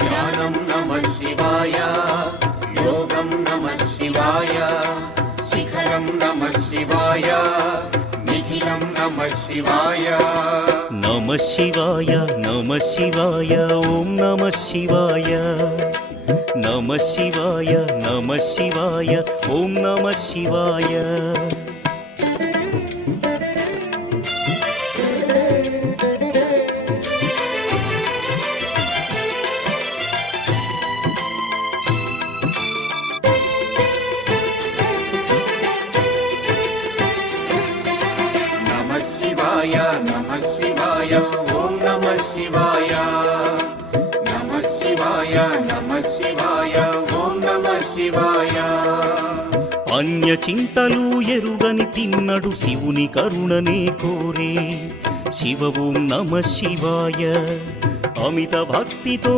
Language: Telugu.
ధ్యానం నమః శివాయ, యోగం నమః శివాయ, శిఖరం నమః శివాయ, నిఖిలం నమః శివాయ. నమః శివాయ నమః శివాయ ఓం నమః శివాయ. నమః శివాయ నమః శివాయ ఓం నమః శివాయ. నమః శివాయ నమః శివాయ ఓం నమః శివాయ. నమః శివాయ నమః శివాయ ఓం నమః శివాయ. అన్య చింతలు ఎరుగని తిన్నడు శివుని కరుణనే కోరే. శివ ఓం నమః శివాయ. అమిత భక్తితో